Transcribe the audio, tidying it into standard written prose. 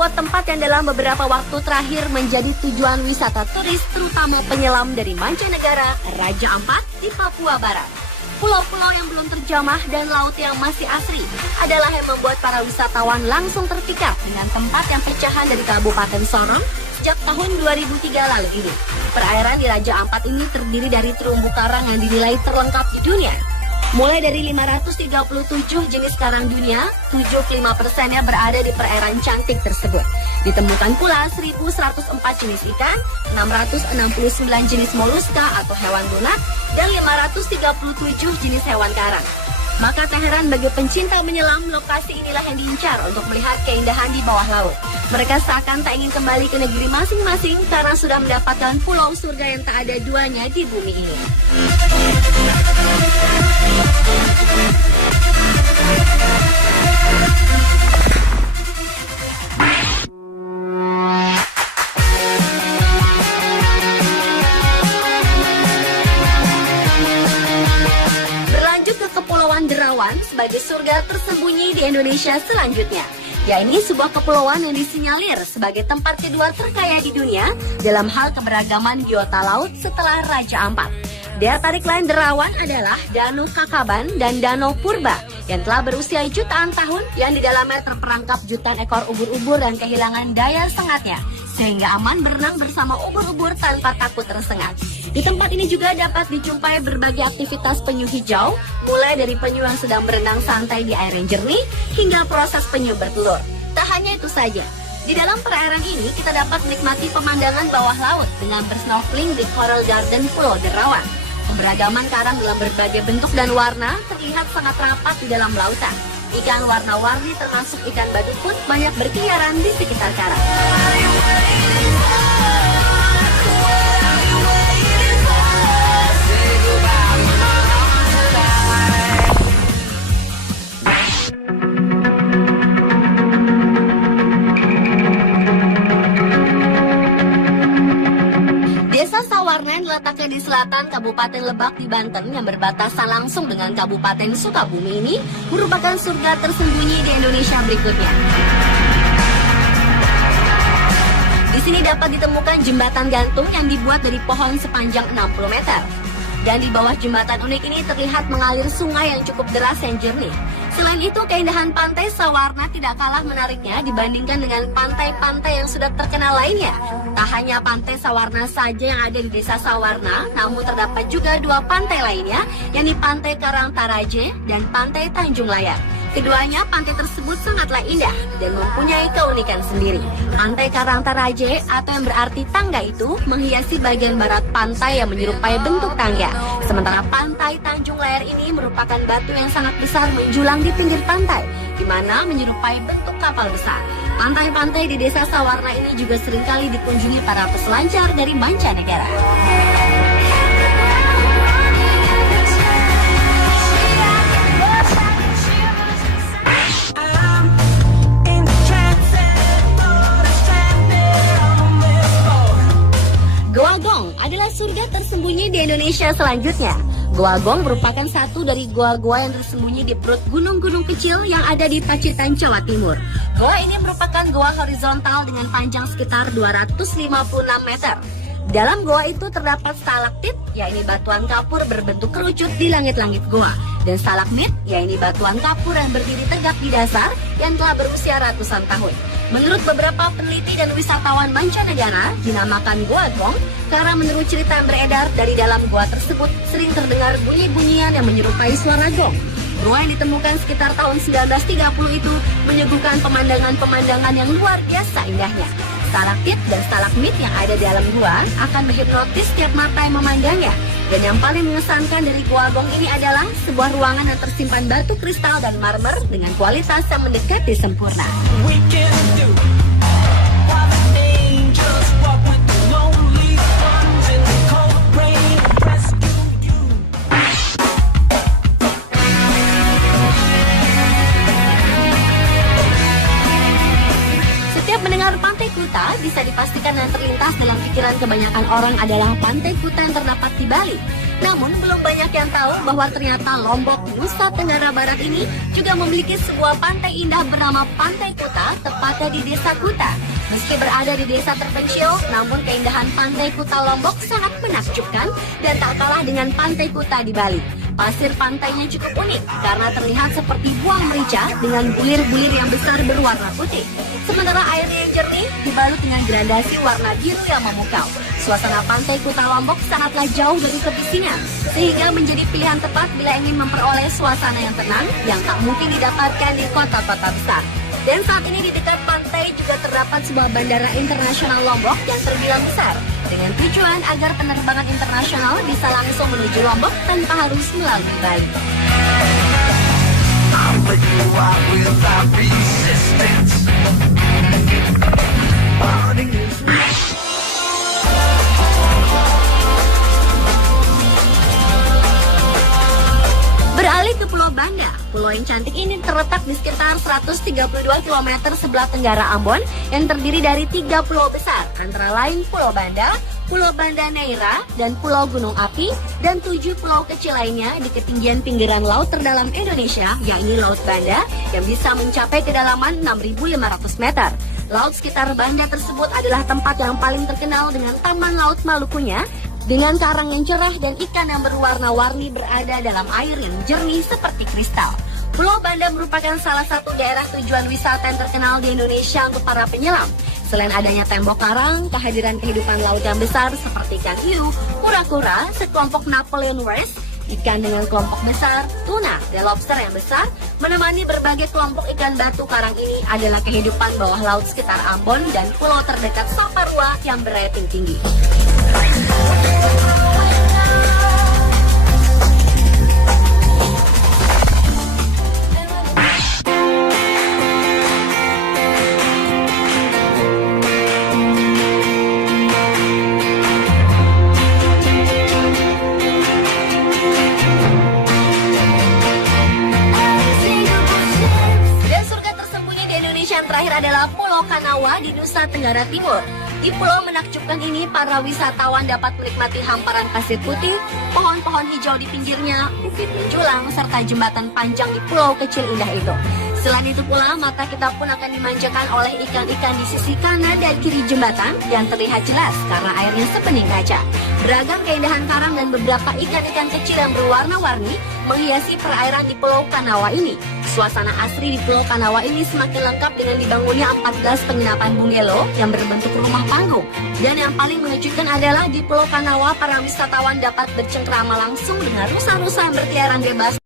sebuah tempat yang dalam beberapa waktu terakhir menjadi tujuan wisata turis, terutama penyelam dari mancanegara, Raja Ampat di Papua Barat. Pulau-pulau yang belum terjamah dan laut yang masih asri adalah yang membuat para wisatawan langsung terpikat dengan tempat yang pecahan dari Kabupaten Sorong sejak tahun 2003 lalu ini. Perairan di Raja Ampat ini terdiri dari terumbu karang yang dinilai terlengkap di dunia. Mulai dari 537 jenis karang dunia, 75%-nya berada di perairan cantik tersebut. Ditemukan pula 1.104 jenis ikan, 669 jenis moluska atau hewan lunak, dan 537 jenis hewan karang. Maka tak heran bagi pencinta menyelam, lokasi inilah yang diincar untuk melihat keindahan di bawah laut. Mereka seakan tak ingin kembali ke negeri masing-masing karena sudah mendapatkan pulau surga yang tak ada duanya di bumi ini. Berlanjut ke Kepulauan Derawan sebagai surga tersembunyi di Indonesia selanjutnya. Ya, ini sebuah kepulauan yang disinyalir sebagai tempat kedua terkaya di dunia dalam hal keberagaman biota laut setelah Raja Ampat. Daya tarik lain Derawan adalah Danau Kakaban dan Danau Purba yang telah berusia jutaan tahun, yang di dalamnya terperangkap jutaan ekor ubur-ubur dan kehilangan daya sengatnya, sehingga aman berenang bersama ubur-ubur tanpa takut tersengat. Di tempat ini juga dapat dijumpai berbagai aktivitas penyu hijau, mulai dari penyu yang sedang berenang santai di air yang jernih, hingga proses penyu bertelur. Tak hanya itu saja, di dalam perairan ini kita dapat menikmati pemandangan bawah laut dengan bersnorkeling di Coral Garden Pulau Derawan. Keberagaman karang dalam berbagai bentuk dan warna terlihat sangat rapat di dalam lautan. Ikan warna-warni termasuk ikan badut banyak berkeliaran di sekitar karang. Desa Sawarna yang diletakkan di selatan Kabupaten Lebak di Banten yang berbatasan langsung dengan Kabupaten Sukabumi ini merupakan surga tersembunyi di Indonesia berikutnya. Di sini dapat ditemukan jembatan gantung yang dibuat dari pohon sepanjang 60 meter. Dan di bawah jembatan unik ini terlihat mengalir sungai yang cukup deras yang jernih. Selain itu, keindahan pantai Sawarna tidak kalah menariknya dibandingkan dengan pantai-pantai yang sudah terkenal lainnya. Tak hanya pantai Sawarna saja yang ada di desa Sawarna, namun terdapat juga dua pantai lainnya, yakni Pantai Karangtaraje dan Pantai Tanjung Layar. Keduanya pantai tersebut sangatlah indah dan mempunyai keunikan sendiri. Pantai Karangtaraje atau yang berarti tangga itu menghiasi bagian barat pantai yang menyerupai bentuk tangga. Sementara Pantai Tanjung Layar ini merupakan batu yang sangat besar menjulang di pinggir pantai, di mana menyerupai bentuk kapal besar. Pantai-pantai di desa Sawarna ini juga seringkali dikunjungi para peselancar dari mancanegara. Goa Gong adalah surga tersembunyi di Indonesia selanjutnya. Goa Gong merupakan satu dari goa-goa yang tersembunyi di perut gunung-gunung kecil yang ada di Pacitan, Jawa Timur. Goa ini merupakan goa horizontal dengan panjang sekitar 256 meter. Dalam goa itu terdapat stalaktit, yaitu batuan kapur berbentuk kerucut di langit-langit goa, dan stalagmit, yaitu batuan kapur yang berdiri tegak di dasar yang telah berusia ratusan tahun. Menurut beberapa peneliti dan wisatawan mancanegara, dinamakan Goa Gong karena menurut cerita yang beredar dari dalam goa tersebut sering terdengar bunyi-bunyian yang menyerupai suara gong. Goa yang ditemukan sekitar tahun 1930 itu menyuguhkan pemandangan-pemandangan yang luar biasa indahnya. Stalaktit dan stalagmit yang ada di dalam gua akan menghipnotis setiap mata yang memandangnya. Dan yang paling mengesankan dari Goa Gong ini adalah sebuah ruangan yang tersimpan batu kristal dan marmer dengan kualitas yang mendekati sempurna. Setiap mendengar Pantai Kuta, bisa dipastikan yang terlintas dalam pikiran kebanyakan orang adalah Pantai Kuta yang terdapat di Bali. Namun belum banyak yang tahu bahwa ternyata Lombok, Nusa Tenggara Barat ini juga memiliki sebuah pantai indah bernama Pantai Kuta, tepatnya di Desa Kuta. Meski berada di desa terpencil, namun keindahan Pantai Kuta Lombok sangat menakjubkan dan tak kalah dengan Pantai Kuta di Bali. Pasir pantainya cukup unik karena terlihat seperti buah merica dengan bulir-bulir yang besar berwarna putih. Sementara airnya yang jernih dibalut dengan gradasi warna biru yang memukau. Suasana Pantai Kuta Lombok sangatlah jauh dari kebisingan, sehingga menjadi pilihan tepat bila ingin memperoleh suasana yang tenang yang tak mungkin didapatkan di kota-kota besar. Dan saat ini di dekat pantai juga terdapat sebuah bandara internasional Lombok yang terbilang besar, dengan tujuan agar penerbangan internasional bisa langsung menuju Lombok tanpa harus melalui Bali. Beralih ke Pulau Banda. Pulau yang cantik ini terletak di sekitar 132 km sebelah tenggara Ambon yang terdiri dari 3 pulau besar, antara lain Pulau Banda, Pulau Banda Neira, dan Pulau Gunung Api, dan 7 pulau kecil lainnya di ketinggian pinggiran laut terdalam Indonesia, yakni Laut Banda, yang bisa mencapai kedalaman 6.500 meter. Laut sekitar Banda tersebut adalah tempat yang paling terkenal dengan Taman Laut Malukunya, dengan karang yang cerah dan ikan yang berwarna-warni berada dalam air yang jernih seperti kristal. Pulau Banda merupakan salah satu daerah tujuan wisata yang terkenal di Indonesia untuk para penyelam. Selain adanya tembok karang, kehadiran kehidupan laut yang besar seperti ikan hiu, kura-kura, sekelompok Napoleon Whales, ikan dengan kelompok besar, tuna, dan lobster yang besar, menemani berbagai kelompok ikan batu karang ini adalah kehidupan bawah laut sekitar Ambon dan pulau terdekat Saparua yang berating tinggi. Yang terakhir adalah Pulau Kanawa di Nusa Tenggara Timur. Di pulau menakjubkan ini, para wisatawan dapat menikmati hamparan pasir putih, pohon-pohon hijau di pinggirnya, bukit menjulang, serta jembatan panjang di pulau kecil indah itu. Selain itu pula, mata kita pun akan dimanjakan oleh ikan-ikan di sisi kanan dan kiri jembatan yang terlihat jelas karena airnya sebening kaca. Beragam keindahan karang dan beberapa ikan-ikan kecil yang berwarna-warni menghiasi perairan di Pulau Kanawa ini. Suasana asri di Pulau Kanawa ini semakin lengkap dengan dibangunnya 14 penginapan bungalow yang berbentuk rumah panggung. Dan yang paling mengejutkan adalah di Pulau Kanawa, para wisatawan dapat bercengkrama langsung dengan rusa-rusa yang berkeliaran bebas